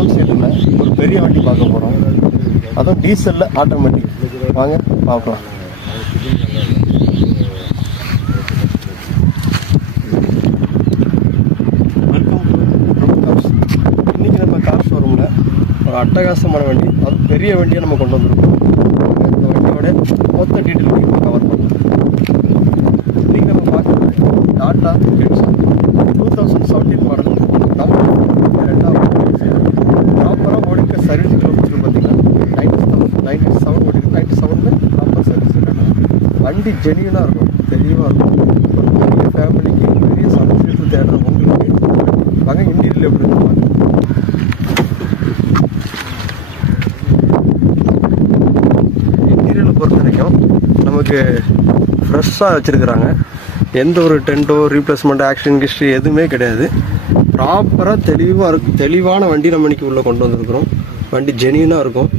7 சீட்டில் ஒரு பெரிய வண்டி பார்க்க போகிறோம். அதுவும் டீசலில் ஆட்டோமேட்டிக். வாங்க பார்க்கலாம். இன்றைக்கி நம்ம கார் ஷோரூமில் ஒரு அட்டகாசமான வண்டி, அதுவும் பெரிய வண்டியை நம்ம கொண்டு வந்திருக்கோம். இந்த வண்டியோட மொத்த டீட்டெயில் இப்போ கவர் பண்ணலாம். இன்றைக்கி நம்ம பார்க்குறது டாடா கிட்ஸ் 2017 மாடல். ப்ராப்பராக ஓடிக்க சர்வீஸ் கிலோமீட்டர் பார்த்தீங்கன்னா 97 ஓடிக்கு 97 ப்ராப்பர் சர்வீஸ் இருக்காங்க. வண்டி ஜெனியூனாக இருக்கும், தெளிவாக இருக்கும். ஒரு பெரிய ஃபேமிலிக்கு பெரிய சர்வீஸ் தேடுற உங்களுக்கு வாங்க இன்டீரியல் எப்படி இருக்கும். இன்டீரியலை பொறுத்த வரைக்கும் நமக்கு ஃப்ரெஷ்ஷாக வச்சுருக்குறாங்க. எந்த ஒரு டென்ட்டோ ரீப்ளேஸ்மெண்ட் ஆக்சிடென்ட் ஹிஸ்ட்ரி எதுவுமே கிடையாது. ப்ராப்பராக தெளிவாக இருக்கும். தெளிவான வண்டி நம்ம இன்னைக்கு உள்ளே கொண்டு வந்திருக்கிறோம். வண்டி ஜெனியூனாக இருக்கும்.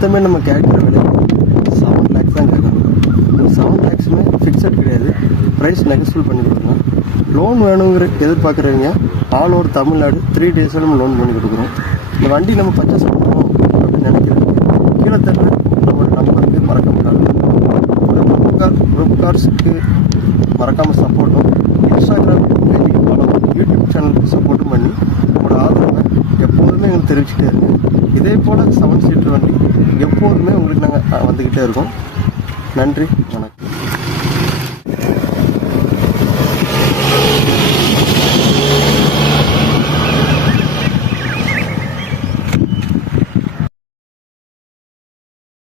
மொத்தமே நம்ம கேட்குற விலை 7 lakhs தான் கேட்கணும். 7 lakhsமே ஃபிக்ஸட் கிடையாது, ப்ரைஸ் நெகோசியபிள் பண்ணி கொடுக்குறோம். லோன் வேணுங்கிற எதிர்பார்க்குறவங்க ஆல் ஓவர் தமிழ்நாடு 3 daysல நம்ம லோன் பண்ணி கொடுக்குறோம். இந்த வண்டி நம்ம பர்ச்சேஸ் பண்ணணும் அப்படின்னு நினைக்கிறோம். கீழே தர நம்மளோட நம்பருக்கு மறக்க முடியாது. வெப்கார்ஸுக்கு மறக்காமல் சப்போர்ட்டும், இன்ஸ்டாகிராம் பேஜுக்கு ஃபாலோ, யூடியூப் சேனலுக்கு சப்போர்ட்டும் பண்ணி நம்மளோட ஆதரவை எப்போதுமே எங்களுக்கு தெரிவிச்சுட்டே இருக்கும். இதே போல் 7 சீட்டர் வண்டி எப்போதுமே உங்களுக்கு நாங்கள் வந்துக்கிட்டே இருக்கோம். நன்றி, வணக்கம்.